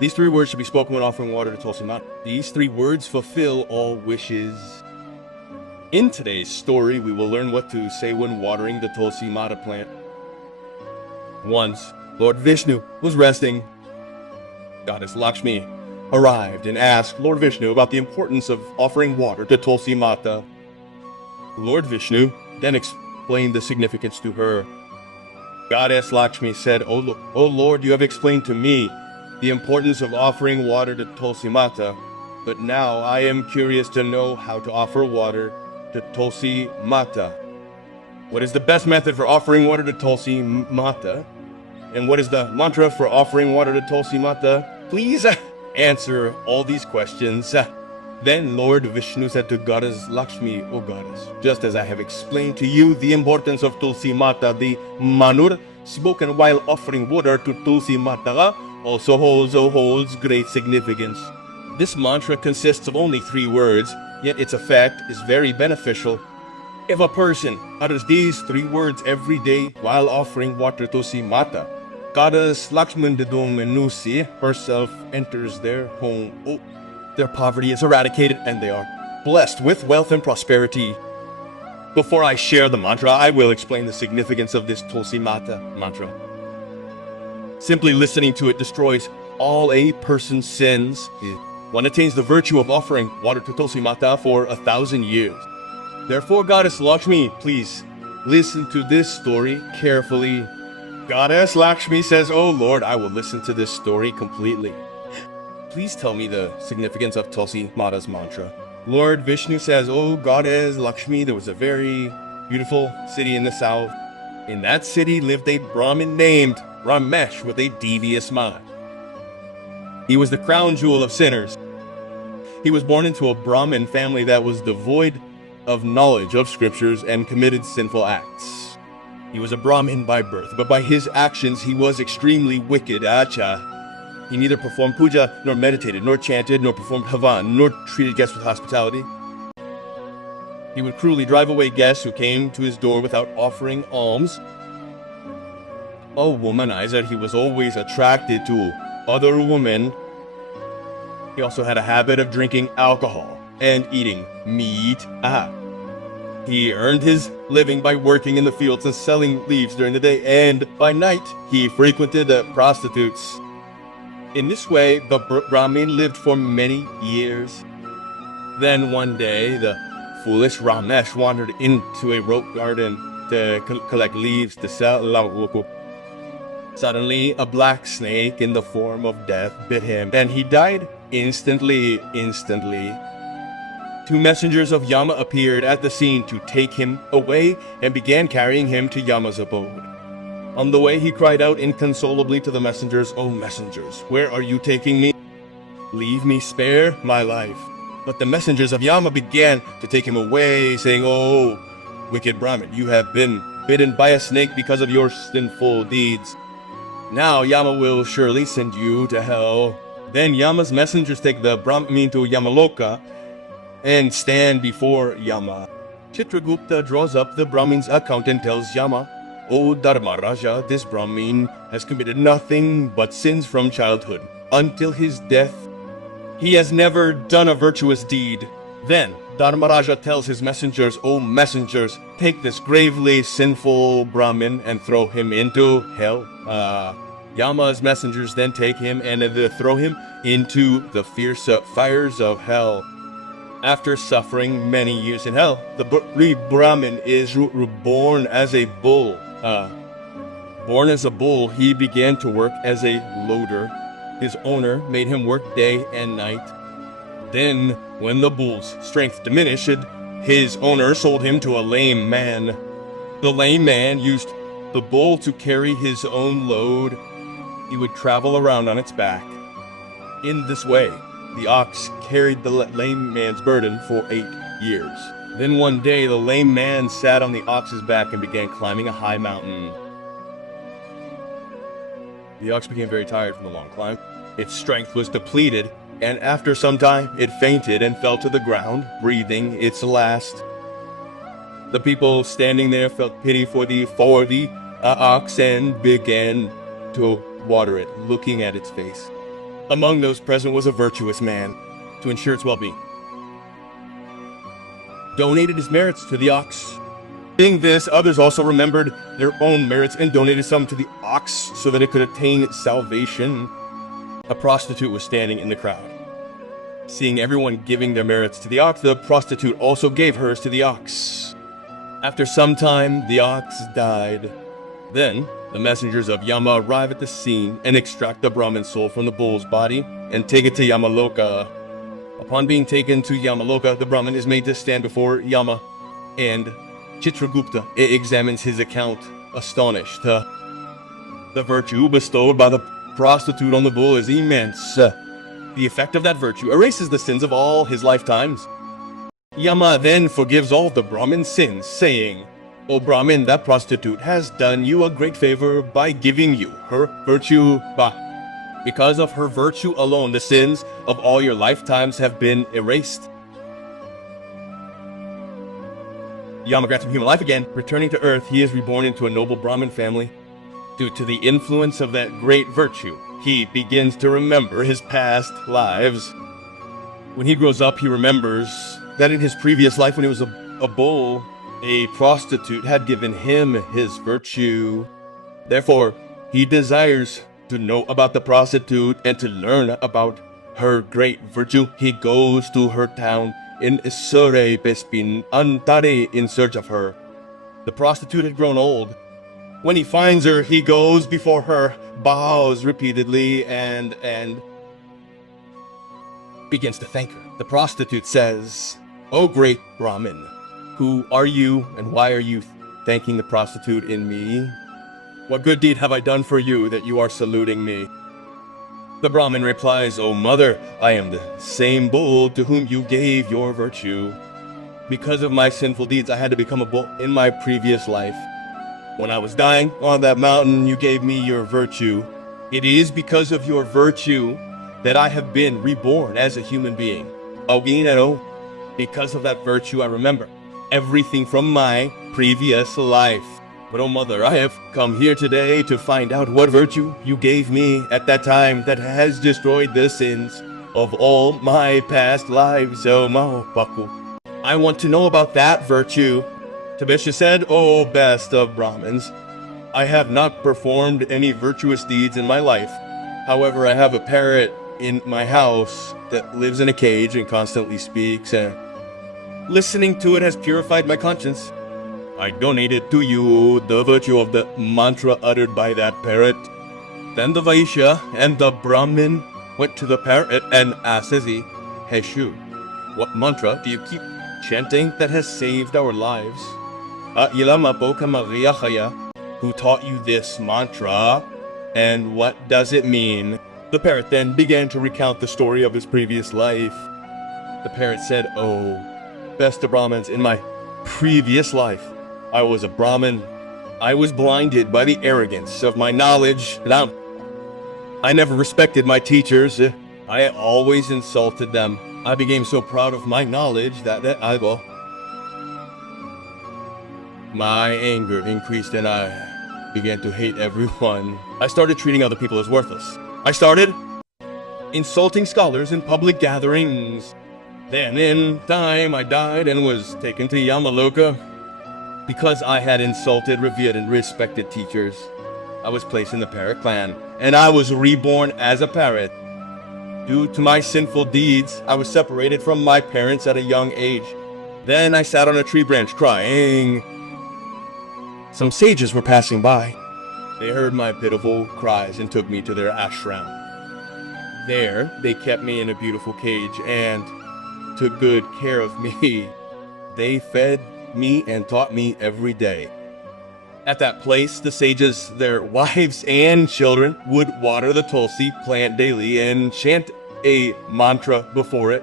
These three words should be spoken when offering water to Tulsi Mata. These three words fulfill all wishes. In today's story, we will learn what to say when watering the Tulsi Mata plant. Once, Lord Vishnu was resting. Goddess Lakshmi arrived and asked Lord Vishnu about the importance of offering water to Tulsi Mata. Lord Vishnu then explained the significance to her. Goddess Lakshmi said, O Lord, you have explained to me the importance of offering water to Tulsi Mata, but now I am curious to know how to offer water to Tulsi Mata. What is the best method for offering water to Tulsi Mata? And what is the mantra for offering water to Tulsi Mata? Please answer all these questions. Then Lord Vishnu said to Goddess Lakshmi, O Goddess, just as I have explained to you the importance of Tulsi Mata, the manur spoken while offering water to Tulsi Mata also holds great significance. This mantra consists of only 3 words, yet its effect is very beneficial. If a person utters these 3 words every day while offering water to Tulsi Mata, Goddess Lakshmi herself enters their home. Their poverty is eradicated and they are blessed with wealth and prosperity. Before I share the mantra, I will explain the significance of this Tulsi Mata mantra. Simply listening to it destroys all a person's sins. One attains the virtue of offering water to Tulsi Mata for 1,000 years. Therefore, Goddess Lakshmi, please listen to this story carefully. Goddess Lakshmi says, "Oh Lord, I will listen to this story completely. Please tell me the significance of Tulsi Mata's mantra." Lord Vishnu says, "Oh Goddess Lakshmi, there was a very beautiful city in the south. In that city lived a Brahmin named Ramesh with a devious mind. He was the crown jewel of sinners. He was born into a Brahmin family that was devoid of knowledge of scriptures and committed sinful acts. He was a Brahmin by birth, but by his actions he was extremely wicked. He neither performed puja, nor meditated, nor chanted, nor performed havan, nor treated guests with hospitality. He would cruelly drive away guests who came to his door without offering alms. A womanizer, he was always attracted to other women. He also had a habit of drinking alcohol and eating meat. He earned his living by working in the fields and selling leaves during the day, and by night he frequented prostitutes. In this way, the Brahmin lived for many years. Then one day, the foolish Ramesh wandered into a rope garden to collect leaves to sell. Suddenly, a black snake in the form of death bit him, and he died instantly. 2 messengers of Yama appeared at the scene to take him away and began carrying him to Yama's abode. On the way, he cried out inconsolably to the messengers, "O messengers, where are you taking me? Leave me, spare my life." But the messengers of Yama began to take him away, saying, "Oh, wicked Brahmin, you have been bitten by a snake because of your sinful deeds. Now Yama will surely send you to hell." Then Yama's messengers take the Brahmin to Yamaloka and stand before Yama. Chitragupta draws up the Brahmin's account and tells Yama, "O Dharmaraja, this Brahmin has committed nothing but sins from childhood until his death. He has never done a virtuous deed." Then Dharmaraja tells his messengers, "O messengers, take this gravely sinful Brahmin and throw him into hell." Yama's messengers then take him and throw him into the fierce fires of hell. After suffering many years in hell, the Brahmin is reborn as a bull. Born as a bull, he began to work as a loader. His owner made him work day and night. Then, when the bull's strength diminished, his owner sold him to a lame man. The lame man used the bull to carry his own load. He would travel around on its back. In this way, the ox carried the lame man's burden for 8 years. Then one day, the lame man sat on the ox's back and began climbing a high mountain. The ox became very tired from the long climb. Its strength was depleted, and after some time, it fainted and fell to the ground, breathing its last. The people standing there felt pity for the ox and began to water it, looking at its face. Among those present was a virtuous man, to ensure its well-being. Donated his merits to the ox. Seeing this, others also remembered their own merits and donated some to the ox so that it could attain salvation. A prostitute was standing in the crowd. Seeing everyone giving their merits to the ox, the prostitute also gave hers to the ox. After some time, the ox died. Then, the messengers of Yama arrive at the scene and extract the Brahmin soul from the bull's body and take it to Yamaloka. Upon being taken to Yamaloka, the Brahmin is made to stand before Yama, and Chitragupta examines his account, astonished. The virtue bestowed by the prostitute on the bull is immense. The effect of that virtue erases the sins of all his lifetimes. Yama then forgives all the Brahmin's sins, saying, "O Brahmin, that prostitute has done you a great favor by giving you her virtue. Because of her virtue alone, the sins of all your lifetimes have been erased." Yama grants him human life again. Returning to earth, he is reborn into a noble Brahmin family. Due to the influence of that great virtue, he begins to remember his past lives. When he grows up, he remembers that in his previous life, when he was a bull, a prostitute had given him his virtue. Therefore, he desires to know about the prostitute and to learn about her great virtue. He goes to her town in Isure Bespin Antare in search of her. The prostitute had grown old. When he finds her, he goes before her, bows repeatedly, and begins to thank her. The prostitute says, "O great Brahmin, who are you and why are you thanking the prostitute in me? What good deed have I done for you that you are saluting me?" The Brahmin replies, "O mother, I am the same bull to whom you gave your virtue. Because of my sinful deeds, I had to become a bull in my previous life. When I was dying on that mountain, you gave me your virtue. It is because of your virtue that I have been reborn as a human being. Because of that virtue, I remember everything from my previous life. But oh mother, I have come here today to find out what virtue you gave me at that time that has destroyed the sins of all my past lives. Oh Mahopaku, I want to know about that virtue." Tabisha said, "O best of Brahmins, I have not performed any virtuous deeds in my life. However, I have a parrot in my house that lives in a cage and constantly speaks, and listening to it has purified my conscience. I donated to you the virtue of the mantra uttered by that parrot." Then the Vaishya and the Brahmin went to the parrot and asked, "Heshu, what mantra do you keep chanting that has saved our lives? Who taught you this mantra, and what does it mean?" The parrot then began to recount the story of his previous life. The parrot said, "Oh, best of Brahmins, in my previous life, I was a Brahmin. I was blinded by the arrogance of my knowledge. I never respected my teachers. I always insulted them. I became so proud of my knowledge that my anger increased and I began to hate everyone. I started treating other people as worthless. I started insulting scholars in public gatherings. Then in time I died and was taken to Yamaloka. Because I had insulted, revered, and respected teachers, I was placed in the parrot clan, and I was reborn as a parrot. Due to my sinful deeds, I was separated from my parents at a young age. Then I sat on a tree branch crying. Some sages were passing by. They heard my pitiful cries and took me to their ashram. There, they kept me in a beautiful cage and took good care of me. They fed me and taught me every day. At that place, the sages, their wives and children, would water the Tulsi plant daily and chant a mantra before it.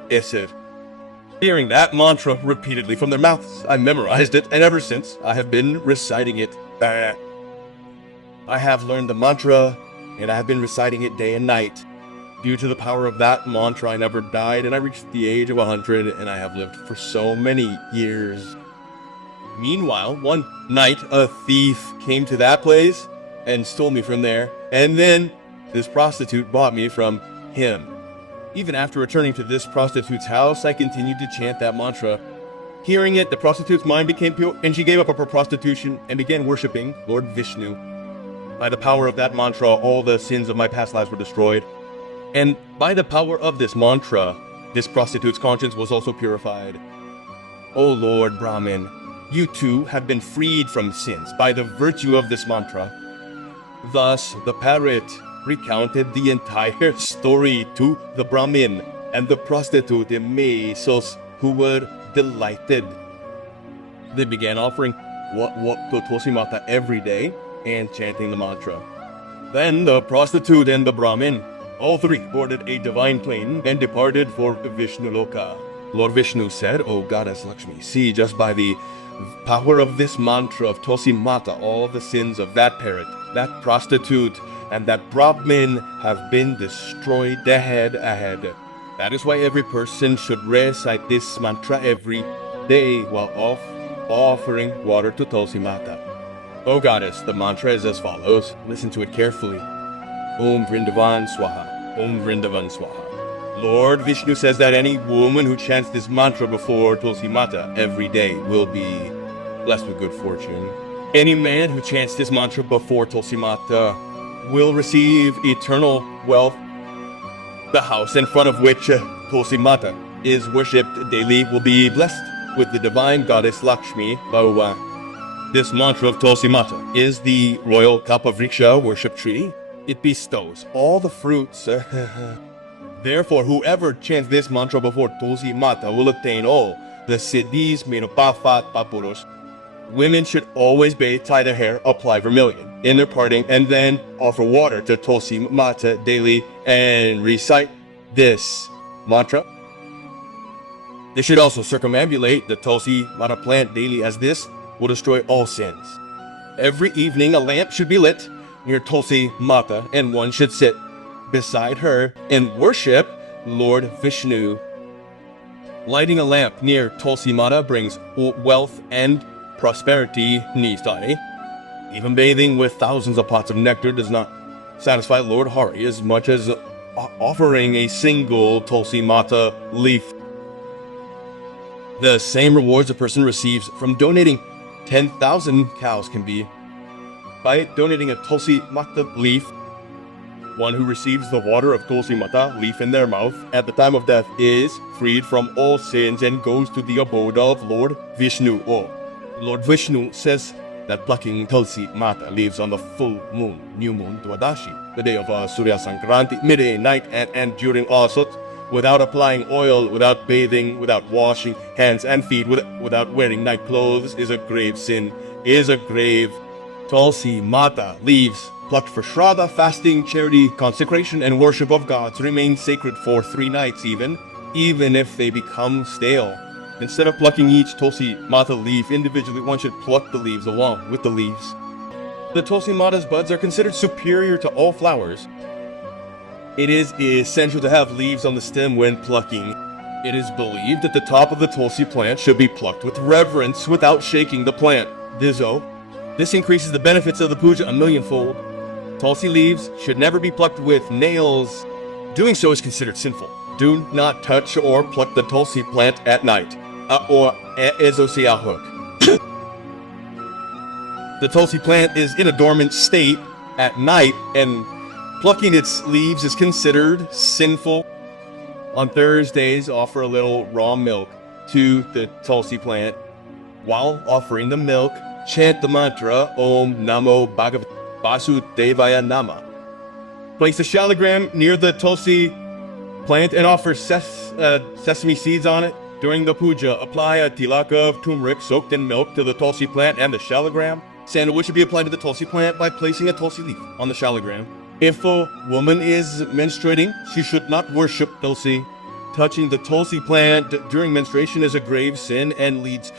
Hearing that mantra repeatedly from their mouths, I memorized it, and ever since, I have been reciting it. I have learned the mantra, and I have been reciting it day and night. Due to the power of that mantra, I never died, and I reached the age of 100, and I have lived for so many years. Meanwhile, one night, a thief came to that place and stole me from there, and then this prostitute bought me from him. Even after returning to this prostitute's house, I continued to chant that mantra. Hearing it, the prostitute's mind became pure, and she gave up her prostitution and began worshipping Lord Vishnu. By the power of that mantra, all the sins of my past lives were destroyed. And by the power of this mantra, this prostitute's conscience was also purified. O Lord Brahmin, you too have been freed from sins by the virtue of this mantra. Thus, the parrot recounted the entire story to the Brahmin and the prostitute Mesos, who were delighted. They began offering what to Tulsi Mata every day and chanting the mantra. Then the prostitute and the Brahmin, all three, boarded a divine plane and departed for Vishnu Loka. Lord Vishnu said, O goddess Lakshmi, see, just by the power of this mantra of Tulsi Mata, all the sins of that parrot, that prostitute, and that Brahmin have been destroyed ahead. That is why every person should recite this mantra every day while offering water to Tulsi Mata. O goddess, the mantra is as follows. Listen to it carefully. Om Vrindavan Swaha. Om Vrindavan Swaha. Lord Vishnu says that any woman who chants this mantra before Tulsi Mata every day will be blessed with good fortune. Any man who chants this mantra before Tulsi Mata will receive eternal wealth. The house in front of which Tulsi Mata is worshipped daily will be blessed with the divine goddess Lakshmi Bhava. This mantra of Tulsi Mata is the royal Kalpavriksha worship tree. It bestows all the fruits. Therefore, whoever chants this mantra before Tulsi Mata will attain all the siddhis menopafat papuros. Women should always bathe, tie their hair, apply vermilion in their parting, and then offer water to Tulsi Mata daily and recite this mantra. They should also circumambulate the Tulsi Mata plant daily, as this will destroy all sins. Every evening a lamp should be lit near Tulsi Mata, and one should sit beside her and worship Lord Vishnu. Lighting a lamp near Tulsi Mata brings wealth and prosperity. Nistani. Even bathing with thousands of pots of nectar does not satisfy Lord Hari as much as offering a single Tulsi Mata leaf. The same rewards a person receives from donating 10,000 cows can be by donating a Tulsi Mata leaf. One who receives the water of Tulsi Mata leaf in their mouth at the time of death is freed from all sins and goes to the abode of Lord Vishnu. Lord Vishnu says that plucking Tulsi Mata leaves on the full moon, new moon, Dwadashi, the day of Surya Sankranti, midday, night, and during Asut, without applying oil, without bathing, without washing hands and feet, without wearing night clothes, is a grave sin, is a grave. Tulsi Mata leaves plucked for Shraddha, fasting, charity, consecration, and worship of gods remain sacred for 3 nights even if they become stale. Instead of plucking each Tulsi Mata leaf individually, one should pluck the leaves along with the leaves. The Tulsi Mata's buds are considered superior to all flowers. It is essential to have leaves on the stem when plucking. It is believed that the top of the Tulsi plant should be plucked with reverence without shaking the plant. This increases the benefits of the puja a millionfold. Tulsi leaves should never be plucked with nails. Doing so is considered sinful. Do not touch or pluck the Tulsi plant at night. Or hook. The Tulsi plant is in a dormant state at night, and plucking its leaves is considered sinful. On Thursdays, offer a little raw milk to the Tulsi plant. While offering the milk, chant the mantra Om Namo Bhagavate Vasudevaya Nama. Place a shalagram near the Tulsi plant and offer sesame seeds on it. During the puja, apply a tilaka of turmeric soaked in milk to the Tulsi plant and the shalagram. Sandalwood should be applied to the Tulsi plant by placing a Tulsi leaf on the shalagram. If a woman is menstruating, she should not worship Tulsi. Touching the Tulsi plant during menstruation is a grave sin and leads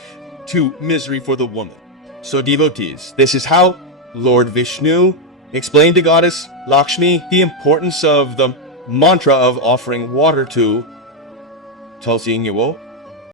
to misery for the woman. So devotees, this is how Lord Vishnu explained to Goddess Lakshmi the importance of the mantra of offering water to Tulsi Nyewo.